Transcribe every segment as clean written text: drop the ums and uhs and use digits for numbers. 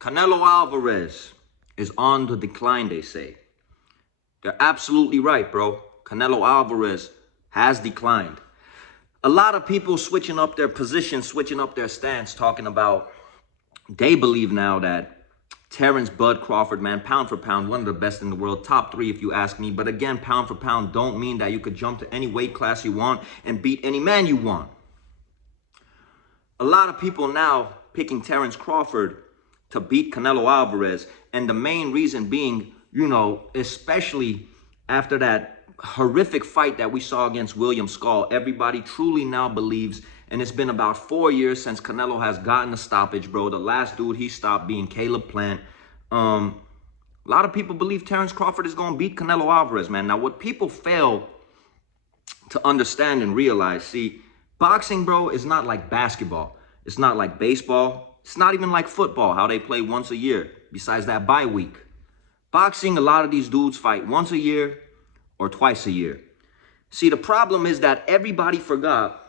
Canelo Alvarez is on the decline, they say. They're absolutely right, bro. Canelo Alvarez has declined. A lot of people switching up their position, switching up their stance, talking about they believe now that Terrence Bud Crawford, man, pound for pound, one of the best in the world, top 3 if you ask me. But again, pound for pound don't mean that you could jump to any weight class you want and beat any man you want. A lot of people now picking Terrence Crawford to beat Canelo Alvarez. And the main reason being, especially after that horrific fight that we saw against William Skull, everybody truly now believes, and it's been about 4 years since Canelo has gotten a stoppage, bro. The last dude he stopped being Caleb Plant. A lot of people believe Terrence Crawford is going to beat Canelo Alvarez, man. Now, what people fail to understand and realize, see, boxing, bro, is not like basketball. It's not like baseball. It's not even like football, how they play once a year, besides that bye week. Boxing, a lot of these dudes fight once a year or twice a year. See, the problem is that everybody forgot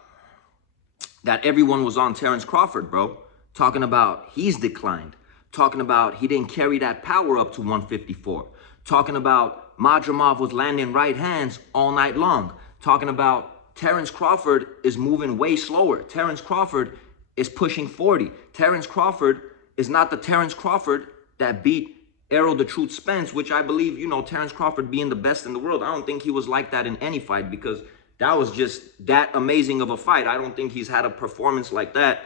that everyone was on Terrence Crawford, bro. Talking about he's declined. Talking about he didn't carry that power up to 154. Talking about Madrimov was landing right hands all night long. Talking about Terrence Crawford is moving way slower. Terrence Crawford is pushing 40. Terrence Crawford is not the Terrence Crawford that beat Errol the Truth Spence, which I believe, Terrence Crawford being the best in the world. I don't think he was like that in any fight because that was just that amazing of a fight. I don't think he's had a performance like that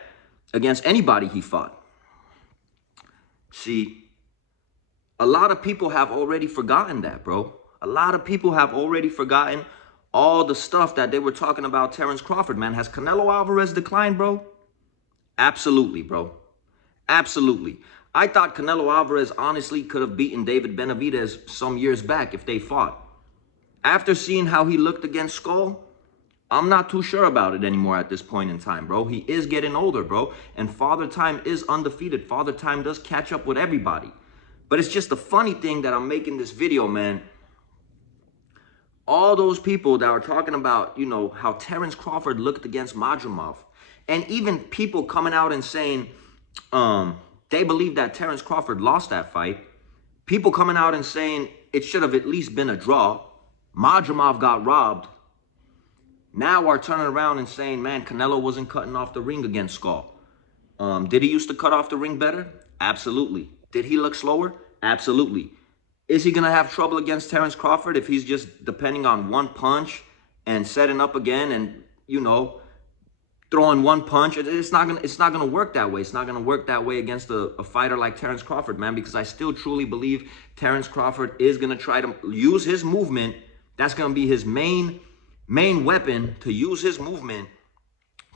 against anybody he fought. See, a lot of people have already forgotten that, bro. A lot of people have already forgotten all the stuff that they were talking about Terrence Crawford, man. Has Canelo Alvarez declined, bro? Absolutely, bro. Absolutely. I thought Canelo Alvarez honestly could have beaten David Benavidez some years back if they fought. After seeing how he looked against Skull, I'm not too sure about it anymore at this point in time, bro. He is getting older, bro. And Father Time is undefeated. Father Time does catch up with everybody. But it's just a funny thing that I'm making this video, man. All those people that are talking about, how Terrence Crawford looked against Madrimov. And even people coming out and saying they believe that Terrence Crawford lost that fight. People coming out and saying it should have at least been a draw. Madrimov got robbed. Now are turning around and saying, man, Canelo wasn't cutting off the ring against Skull. Did he used to cut off the ring better? Absolutely. Did he look slower? Absolutely. Is he going to have trouble against Terrence Crawford if he's just depending on one punch and setting up again and, throwing one punch? It's not gonna work that way. It's not gonna work that way against a fighter like Terrence Crawford, man, because I still truly believe Terrence Crawford is gonna try to use his movement. That's gonna be his main weapon, to use his movement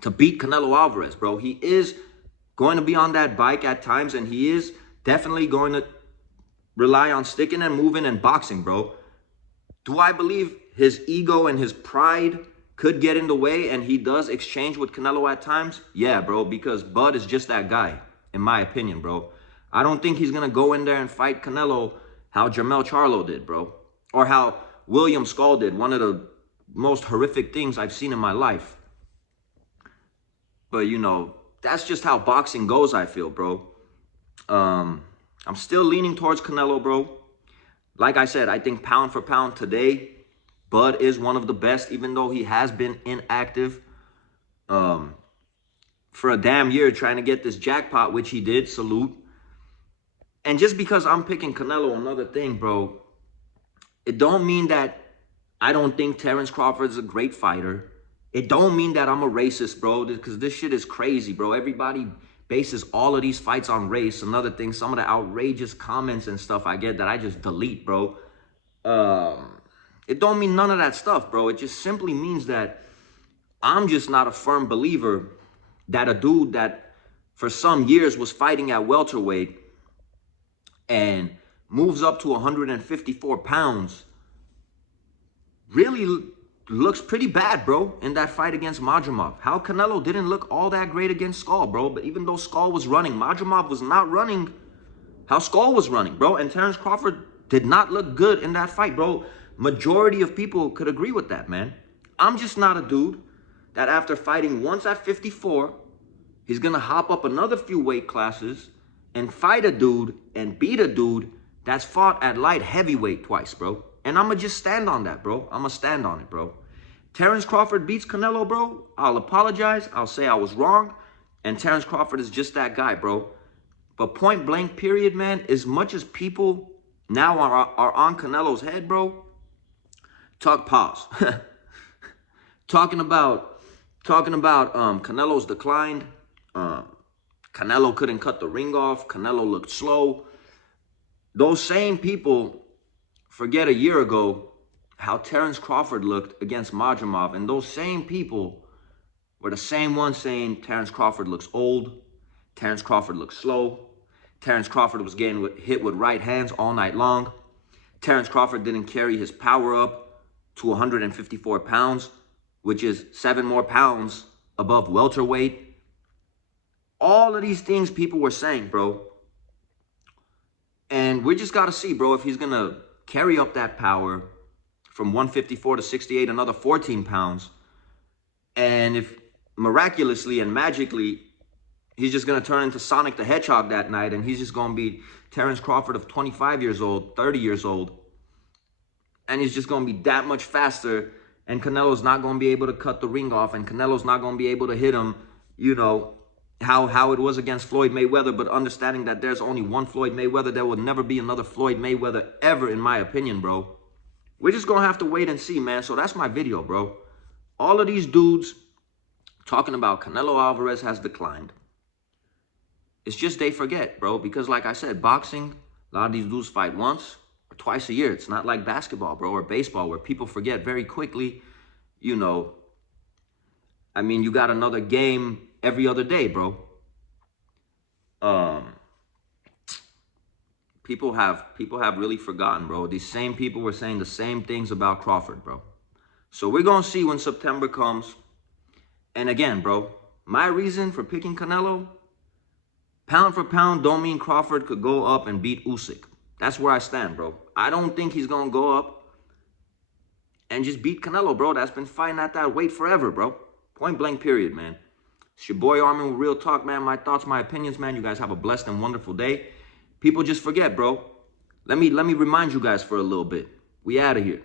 to beat Canelo Alvarez, bro. He is going to be on that bike at times, and he is definitely going to rely on sticking and moving and boxing, bro. Do I believe his ego and his pride could get in the way and he does exchange with Canelo at times? Yeah, bro, because Bud is just that guy, in my opinion, bro. I don't think he's going to go in there and fight Canelo how Jermell Charlo did, bro. Or how William Skull did, one of the most horrific things I've seen in my life. But, that's just how boxing goes, I feel, bro. I'm still leaning towards Canelo, bro. Like I said, I think pound for pound today, Bud is one of the best, even though he has been inactive for a damn year trying to get this jackpot, which he did. Salute. And just because I'm picking Canelo, another thing, bro, it don't mean that I don't think Terrence Crawford is a great fighter. It don't mean that I'm a racist, bro, because this shit is crazy, bro. Everybody bases all of these fights on race. Another thing, some of the outrageous comments and stuff I get that I just delete, bro. It don't mean none of that stuff, bro. It just simply means that I'm just not a firm believer that a dude that for some years was fighting at welterweight and moves up to 154 pounds really looks pretty bad, bro, in that fight against Madrimov. How Canelo didn't look all that great against Skull, bro. But even though Skull was running, Madrimov was not running how Skull was running, bro. And Terrence Crawford did not look good in that fight, bro. Majority of people could agree with that, man. I'm just not a dude that after fighting once at 54, he's going to hop up another few weight classes and fight a dude and beat a dude that's fought at light heavyweight twice, bro. And I'm going to just stand on that, bro. I'm going to stand on it, bro. Terence Crawford beats Canelo, bro. I'll apologize. I'll say I was wrong. And Terence Crawford is just that guy, bro. But point blank period, man, as much as people now are on Canelo's head, bro, pause. talking about Canelo's declined. Canelo couldn't cut the ring off. Canelo looked slow. Those same people forget a year ago how Terence Crawford looked against Majumov. And those same people were the same ones saying Terence Crawford looks old. Terence Crawford looks slow. Terence Crawford was getting hit with right hands all night long. Terence Crawford didn't carry his power up to 154 pounds, which is 7 more pounds above welterweight. All of these things people were saying, bro. And we just got to see, bro, if he's going to carry up that power from 154 to 68, another 14 pounds. And if miraculously and magically he's just going to turn into Sonic the Hedgehog that night and he's just going to be Terence Crawford of 25 years old, 30 years old. And he's just going to be that much faster. And Canelo's not going to be able to cut the ring off. And Canelo's not going to be able to hit him, you know, how it was against Floyd Mayweather. But understanding that there's only one Floyd Mayweather, there will never be another Floyd Mayweather ever, in my opinion, bro. We're just going to have to wait and see, man. So that's my video, bro. All of these dudes talking about Canelo Alvarez has declined. It's just they forget, bro. Because like I said, boxing, a lot of these dudes fight once or twice a year. It's not like basketball, bro, or baseball, where people forget very quickly. You know, I mean, you got another game every other day, bro. People have really forgotten, bro. These same people were saying the same things about Crawford, bro. So we're going to see when September comes. And again, bro, my reason for picking Canelo, pound for pound, don't mean Crawford could go up and beat Usyk. That's where I stand, bro. I don't think he's going to go up and just beat Canelo, bro. That's been fighting at that weight forever, bro. Point blank period, man. It's your boy Armin with Real Talk, man. My thoughts, my opinions, man. You guys have a blessed and wonderful day. People just forget, bro. Let me remind you guys for a little bit. We out of here.